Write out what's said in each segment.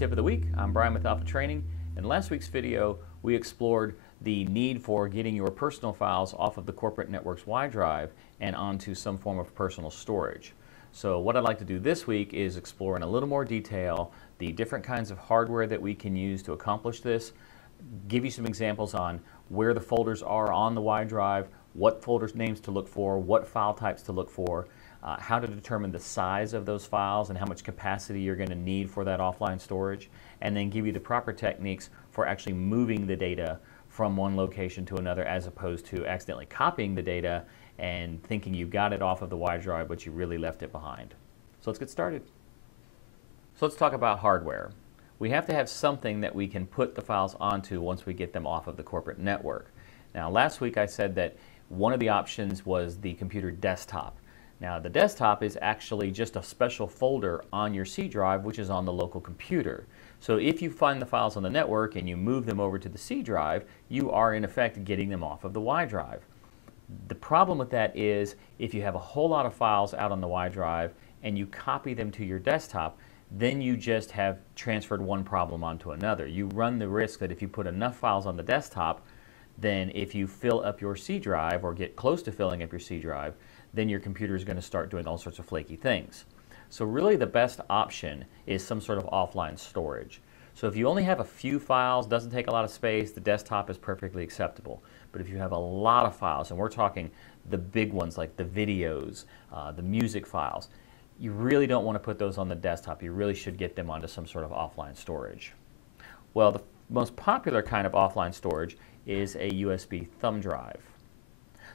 Tip of the Week. I'm Brian with Alpha Training. In last week's video, we explored the need for getting your personal files off of the corporate network's Y drive and onto some form of personal storage. So what I'd like to do this week is explore in a little more detail the different kinds of hardware that we can use to accomplish this, give you some examples on where the folders are on the Y drive, what folders names to look for, what file types to look for, how to determine the size of those files and how much capacity you're going to need for that offline storage, and then give you the proper techniques for actually moving the data from one location to another as opposed to accidentally copying the data and thinking you got it off of the Y drive but you really left it behind. So let's get started. So let's talk about hardware. We have to have something that we can put the files onto once we get them off of the corporate network. Now last week I said that one of the options was the computer desktop. Now the desktop is actually just a special folder on your C drive which is on the local computer. So if you find the files on the network and you move them over to the C drive, you are in effect getting them off of the Y drive. The problem with that is if you have a whole lot of files out on the Y drive and you copy them to your desktop, then you just have transferred one problem onto another. You run the risk that if you put enough files on the desktop, then if you fill up your C drive or get close to filling up your C drive, then your computer is going to start doing all sorts of flaky things. So really the best option is some sort of offline storage. So if you only have a few files, doesn't take a lot of space, the desktop is perfectly acceptable. But if you have a lot of files, and we're talking the big ones like the videos, the music files, you really don't want to put those on the desktop. You really should get them onto some sort of offline storage. Well, the most popular kind of offline storage is a USB thumb drive.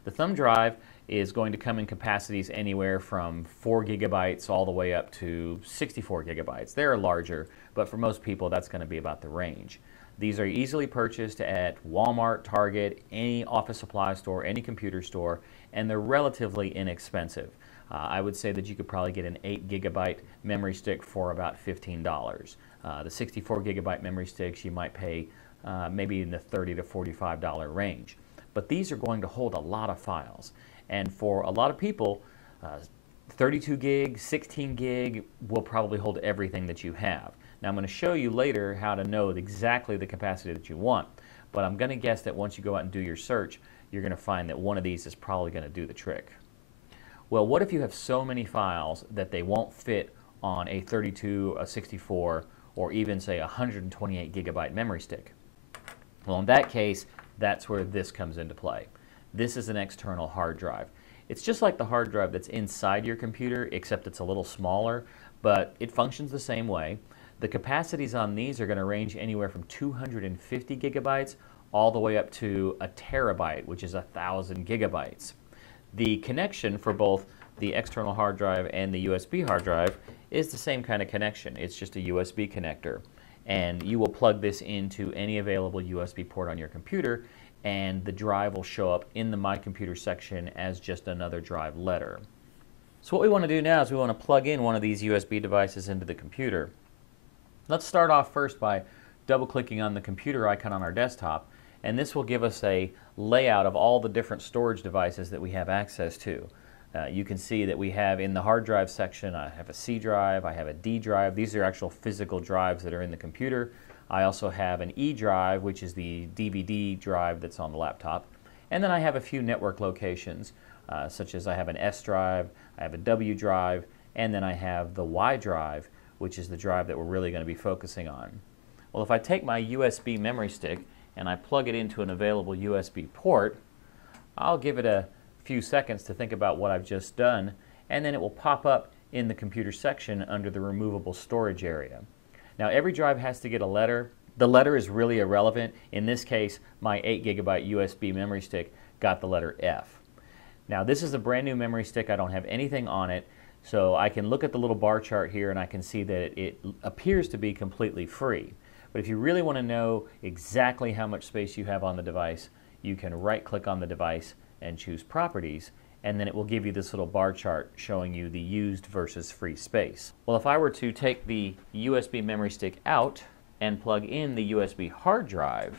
The thumb drive is going to come in capacities anywhere from 4 gigabytes all the way up to 64 gigabytes. They're larger, but for most people that's going to be about the range. These are easily purchased at Walmart, Target, any office supply store, any computer store, and they're relatively inexpensive. I would say that you could probably get an 8 gigabyte memory stick for about $15. The 64 gigabyte memory sticks you might pay maybe in the $30 to $45 range. But these are going to hold a lot of files. And for a lot of people, 32 gig, 16 gig will probably hold everything that you have. Now I'm going to show you later how to know exactly the capacity that you want, but I'm going to guess that once you go out and do your search, you're going to find that one of these is probably going to do the trick. Well, what if you have so many files that they won't fit on a 32, a 64, or even say 128 gigabyte memory stick? Well, in that case, that's where this comes into play. This is an external hard drive. It's just like the hard drive that's inside your computer, except it's a little smaller, but it functions the same way. The capacities on these are going to range anywhere from 250 gigabytes all the way up to a terabyte, which is 1,000 gigabytes. The connection for both the external hard drive and the USB hard drive is the same kind of connection. It's just a USB connector. And you will plug this into any available USB port on your computer, and the drive will show up in the My Computer section as just another drive letter. So what we want to do now is we want to plug in one of these USB devices into the computer. Let's start off first by double-clicking on the computer icon on our desktop, and this will give us a layout of all the different storage devices that we have access to. You can see that we have in the hard drive section, I have a C drive, I have a D drive. These are actual physical drives that are in the computer. I also have an E drive, which is the DVD drive that's on the laptop. And then I have a few network locations, such as I have an S drive, I have a W drive, and then I have the Y drive, which is the drive that we're really going to be focusing on. Well, if I take my USB memory stick and I plug it into an available USB port, I'll give it a few seconds to think about what I've just done, and then it will pop up in the computer section under the removable storage area. Now every drive has to get a letter. The letter is really irrelevant. In this case, my 8 gigabyte USB memory stick got the letter F. Now this is a brand new memory stick. I don't have anything on it, so I can look at the little bar chart here and I can see that it appears to be completely free. But if you really want to know exactly how much space you have on the device, you can right-click on the device and choose Properties, and then it will give you this little bar chart showing you the used versus free space. Well, if I were to take the USB memory stick out and plug in the USB hard drive,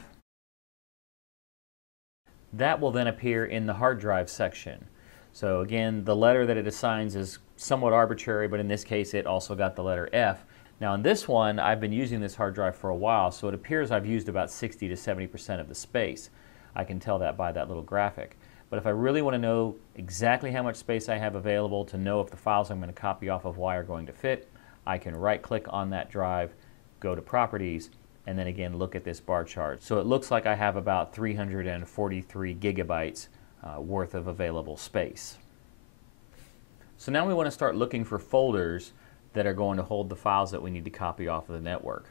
that will then appear in the hard drive section. So again, the letter that it assigns is somewhat arbitrary, but in this case it also got the letter F. Now in this one, I've been using this hard drive for a while, so it appears I've used about 60 to 70% of the space. I can tell that by that little graphic. But if I really want to know exactly how much space I have available to know if the files I'm going to copy off of Y are going to fit, I can right-click on that drive, go to Properties, and then again look at this bar chart. So it looks like I have about 343 gigabytes worth of available space. So now we want to start looking for folders that are going to hold the files that we need to copy off of the network.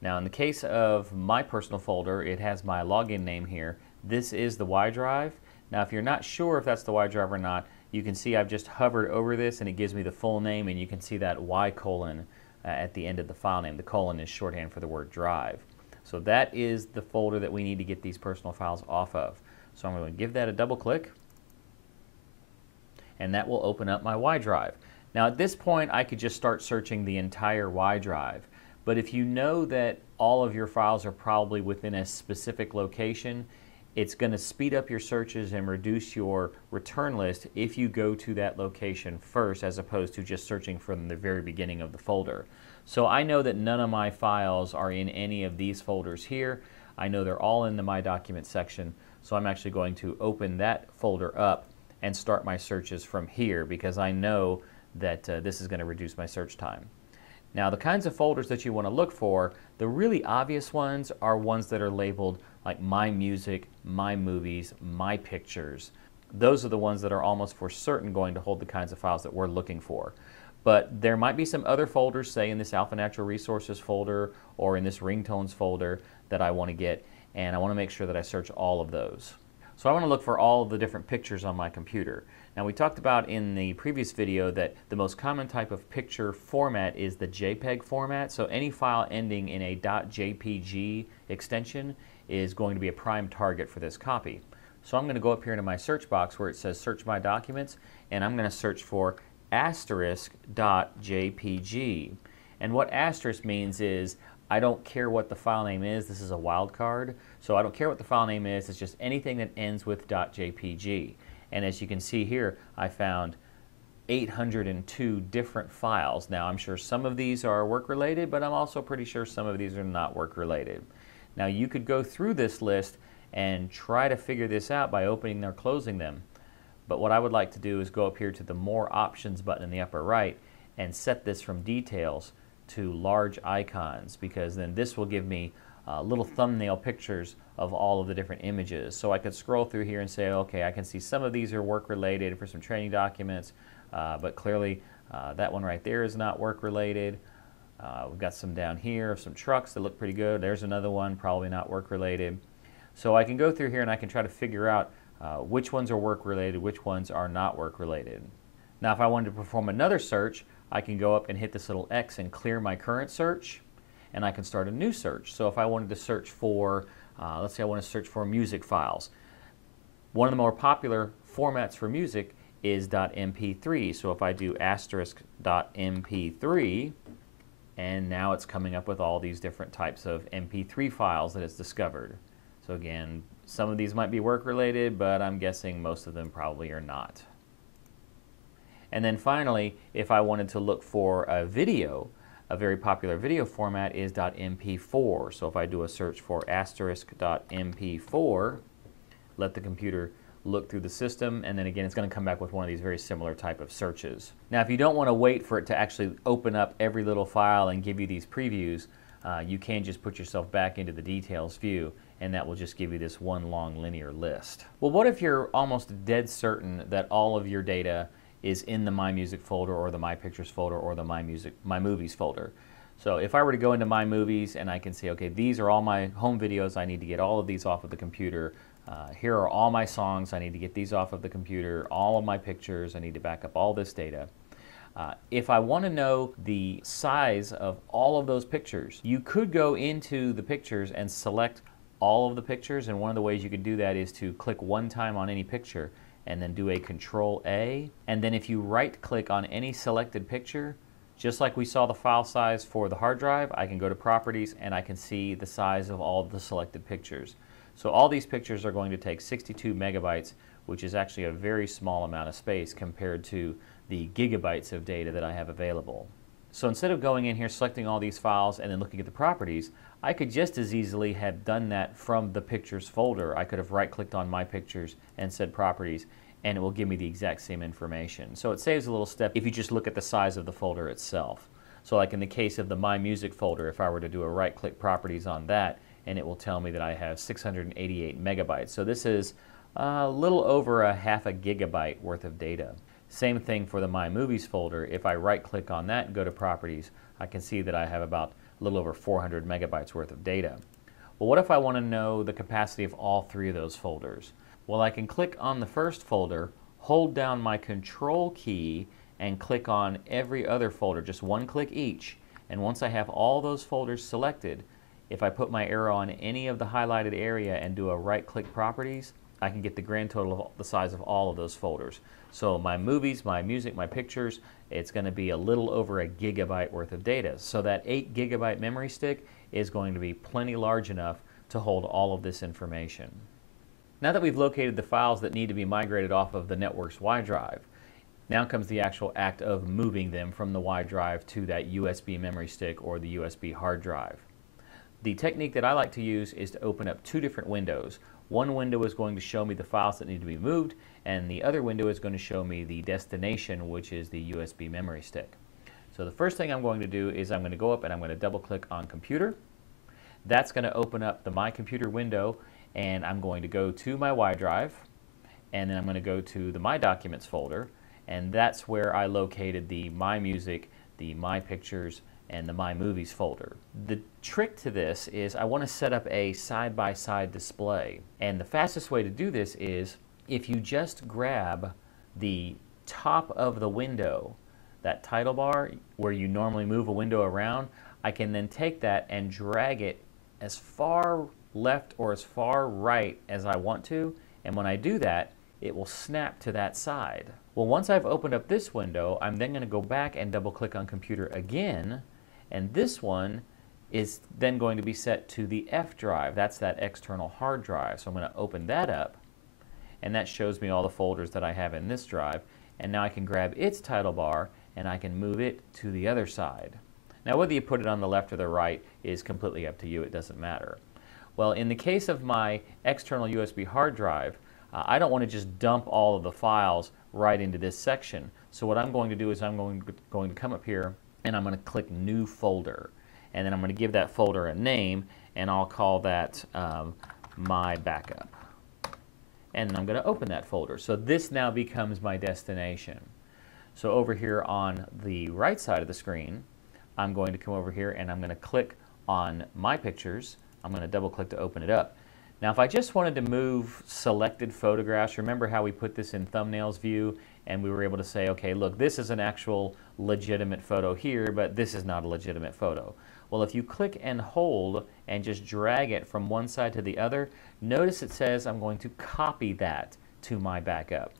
Now in the case of my personal folder, it has my login name here. This is the Y drive. Now if you're not sure if that's the Y drive or not, you can see I've just hovered over this and it gives me the full name, and you can see that Y colon at the end of the file name. The colon is shorthand for the word drive. So that is the folder that we need to get these personal files off of. So I'm going to give that a double click, and that will open up my Y drive. Now at this point I could just start searching the entire Y drive, but if you know that all of your files are probably within a specific location, it's going to speed up your searches and reduce your return list if you go to that location first, as opposed to just searching from the very beginning of the folder. So I know that none of my files are in any of these folders here. I know they're all in the My Documents section, so I'm actually going to open that folder up and start my searches from here, because I know that this is going to reduce my search time. Now the kinds of folders that you want to look for, the really obvious ones are ones that are labeled like My Music, My Movies, My Pictures. Those are the ones that are almost for certain going to hold the kinds of files that we're looking for. But there might be some other folders, say in this Alpha Natural Resources folder or in this Ringtones folder, that I want to get, and I want to make sure that I search all of those. So I want to look for all of the different pictures on my computer. Now we talked about in the previous video that the most common type of picture format is the JPEG format. So any file ending in a .jpg extension is going to be a prime target for this copy. So I'm going to go up here into my search box where it says Search My Documents, and I'm going to search for *.jpg. And what asterisk means is I don't care what the file name is. This is a wildcard, so I don't care what the file name is. It's just anything that ends with .jpg. And as you can see here, I found 802 different files. Now I'm sure some of these are work-related, but I'm also pretty sure some of these are not work-related. Now you could go through this list and try to figure this out by opening or closing them. But what I would like to do is go up here to the More Options button in the upper right and set this from Details to Large Icons, because then this will give me little thumbnail pictures of all of the different images. So I could scroll through here and say, okay, I can see some of these are work-related for some training documents, but clearly that one right there is not work-related. We've got some down here of some trucks that look pretty good. There's another one, probably not work-related. So I can go through here and I can try to figure out which ones are work-related, which ones are not work-related. Now if I wanted to perform another search, I can go up and hit this little X and clear my current search, and I can start a new search. So if I wanted to search for, let's say I want to search for music files. One of the more popular formats for music is .mp3. So if I do *.mp3, and now it's coming up with all these different types of MP3 files that it's discovered. So again, some of these might be work-related, but I'm guessing most of them probably are not. And then finally, if I wanted to look for a video, a very popular video format is .mp4. So if I do a search for *.mp4, let the computer look through the system, and then again it's going to come back with one of these very similar type of searches. Now if you don't want to wait for it to actually open up every little file and give you these previews, you can just put yourself back into the Details view, and that will just give you this one long linear list. Well, what if you're almost dead certain that all of your data is in the My Music folder or the My Pictures folder or the My Movies folder? So if I were to go into My Movies and I can say, okay, these are all my home videos, I need to get all of these off of the computer. Here are all my songs, I need to get these off of the computer. All of my pictures, I need to back up all this data. If I want to know the size of all of those pictures, you could go into the pictures and select all of the pictures, and one of the ways you could do that is to click one time on any picture and then do a Control-A, and then if you right-click on any selected picture, just like we saw the file size for the hard drive, I can go to Properties and I can see the size of all the selected pictures. So all these pictures are going to take 62 megabytes, which is actually a very small amount of space compared to the gigabytes of data that I have available. So instead of going in here, selecting all these files, and then looking at the properties, I could just as easily have done that from the Pictures folder. I could have right-clicked on My Pictures and said Properties, and it will give me the exact same information. So it saves a little step if you just look at the size of the folder itself. So like in the case of the My Music folder, if I were to do a right-click Properties on that, and it will tell me that I have 688 megabytes. So this is a little over a half a gigabyte worth of data. Same thing for the My Movies folder. If I right-click on that and go to Properties, I can see that I have about a little over 400 megabytes worth of data. Well, what if I want to know the capacity of all three of those folders? Well, I can click on the first folder, hold down my Control key, and click on every other folder, just one click each. And once I have all those folders selected, if I put my arrow on any of the highlighted area and do a right-click Properties, I can get the grand total of the size of all of those folders. So My Movies, My Music, My Pictures, it's going to be a little over a gigabyte worth of data. So that 8 gigabyte memory stick is going to be plenty large enough to hold all of this information. Now that we've located the files that need to be migrated off of the network's Y drive, now comes the actual act of moving them from the Y drive to that USB memory stick or the USB hard drive. The technique that I like to use is to open up two different windows. One window is going to show me the files that need to be moved, and the other window is going to show me the destination, which is the USB memory stick. So the first thing I'm going to do is I'm going to go up and I'm going to double click on Computer. That's going to open up the My Computer window, and I'm going to go to my Y drive, and then I'm going to go to the My Documents folder, and that's where I located the My Music, the My Pictures, and the My Movies folder. The trick to this is I want to set up a side-by-side display, and the fastest way to do this is if you just grab the top of the window, that title bar where you normally move a window around, I can then take that and drag it as far left or as far right as I want to, and when I do that, it will snap to that side. Well, once I've opened up this window, I'm then going to go back and double click on Computer again, and this one is then going to be set to the F drive. That's that external hard drive. So I'm going to open that up, and that shows me all the folders that I have in this drive. And now I can grab its title bar and I can move it to the other side. Now whether you put it on the left or the right is completely up to you. It doesn't matter. Well, in the case of my external USB hard drive, I don't want to just dump all of the files right into this section. So what I'm going to do is I'm going to come up here and I'm going to click New Folder. And then I'm going to give that folder a name, and I'll call that My Backup. And then I'm going to open that folder. So this now becomes my destination. So over here on the right side of the screen, I'm going to come over here and I'm going to click on My Pictures. I'm going to double click to open it up. Now if I just wanted to move selected photographs, remember how we put this in thumbnails view and we were able to say, okay, look, this is an actual legitimate photo here, but this is not a legitimate photo. Well, if you click and hold and just drag it from one side to the other, notice it says I'm going to copy that to my backup.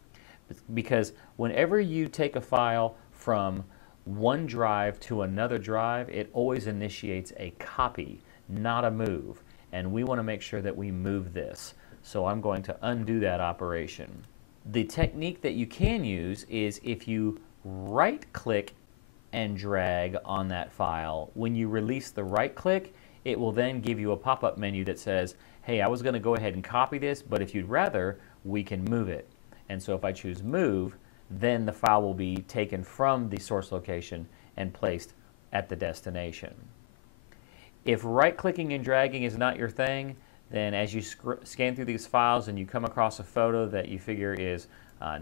Because whenever you take a file from one drive to another drive, it always initiates a copy, not a move. And we want to make sure that we move this. So I'm going to undo that operation. The technique that you can use is if you right-click and drag on that file, when you release the right-click, it will then give you a pop-up menu that says, hey, I was going to go ahead and copy this, but if you'd rather, we can move it. And so if I choose Move, then the file will be taken from the source location and placed at the destination. If right-clicking and dragging is not your thing, then as you scan through these files and you come across a photo that you figure is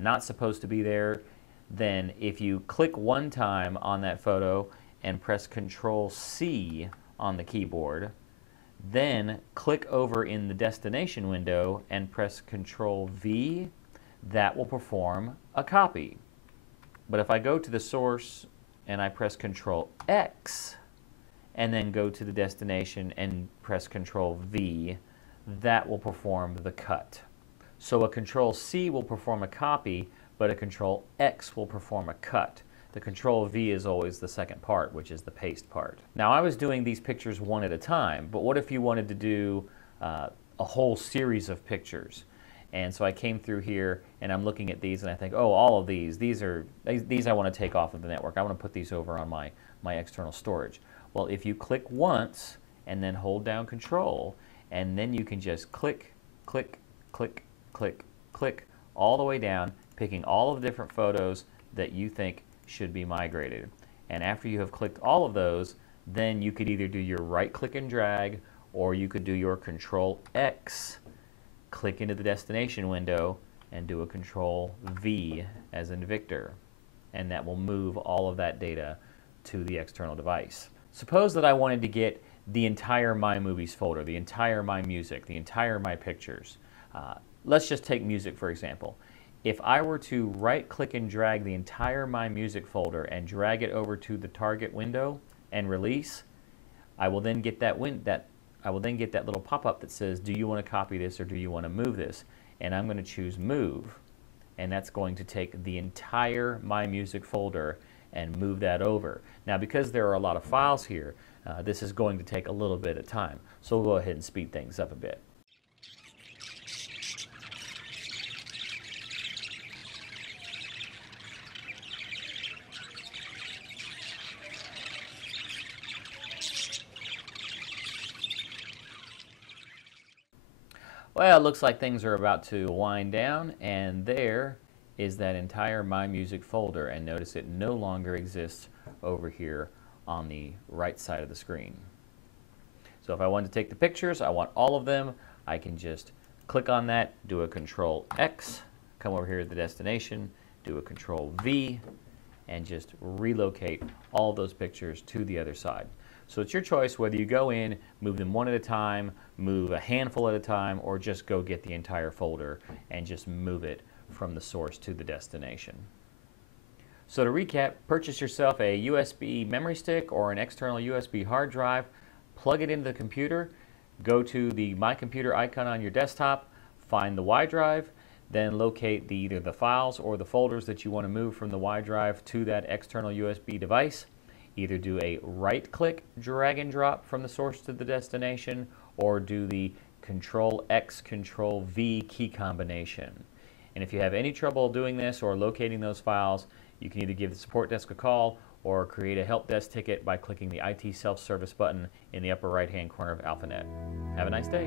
not supposed to be there, then if you click one time on that photo and press Control-C on the keyboard, then click over in the destination window and press Control-V, that will perform a copy. But if I go to the source and I press Control-X, and then go to the destination and press Control-V, that will perform the cut. So a Control-C will perform a copy, but a Control-X will perform a cut. The Control-V is always the second part, which is the paste part. Now I was doing these pictures one at a time, but what if you wanted to do a whole series of pictures? And so I came through here and I'm looking at these and I think, oh, all of these I want to take off of the network. I want to put these over on my my external storage? Well, if you click once and then hold down Control, and then you can just click, click, click, click, click, all the way down, picking all of the different photos that you think should be migrated. And after you have clicked all of those, then you could either do your right click and drag, or you could do your Control X, click into the destination window, and do a Control V as in Victor. And that will move all of that data to the external device. Suppose that I wanted to get the entire My Movies folder, the entire My Music, the entire My Pictures. Let's just take music for example. If I were to right click and drag the entire My Music folder and drag it over to the target window and release, I will then get that little pop-up that says, do you want to copy this or do you want to move this? And I'm going to choose move, and that's going to take the entire My Music folder and move that over. Now, because there are a lot of files here, this is going to take a little bit of time. So we'll go ahead and speed things up a bit. Well, it looks like things are about to wind down, and there is that entire My Music folder, and notice it no longer exists over here on the right side of the screen. So if I want to take the pictures, I want all of them, I can just click on that, do a Control X, come over here to the destination, do a Control V, and just relocate all those pictures to the other side. So it's your choice whether you go in, move them one at a time, move a handful at a time, or just go get the entire folder and just move it from the source to the destination. So to recap, purchase yourself a USB memory stick or an external USB hard drive, plug it into the computer, go to the My Computer icon on your desktop, find the Y drive, then locate either the files or the folders that you want to move from the Y drive to that external USB device. Either do a right-click drag and drop from the source to the destination, or do the Control X, Control V key combination. And if you have any trouble doing this or locating those files, you can either give the support desk a call or create a help desk ticket by clicking the IT self-service button in the upper right-hand corner of AlphaNet. Have a nice day.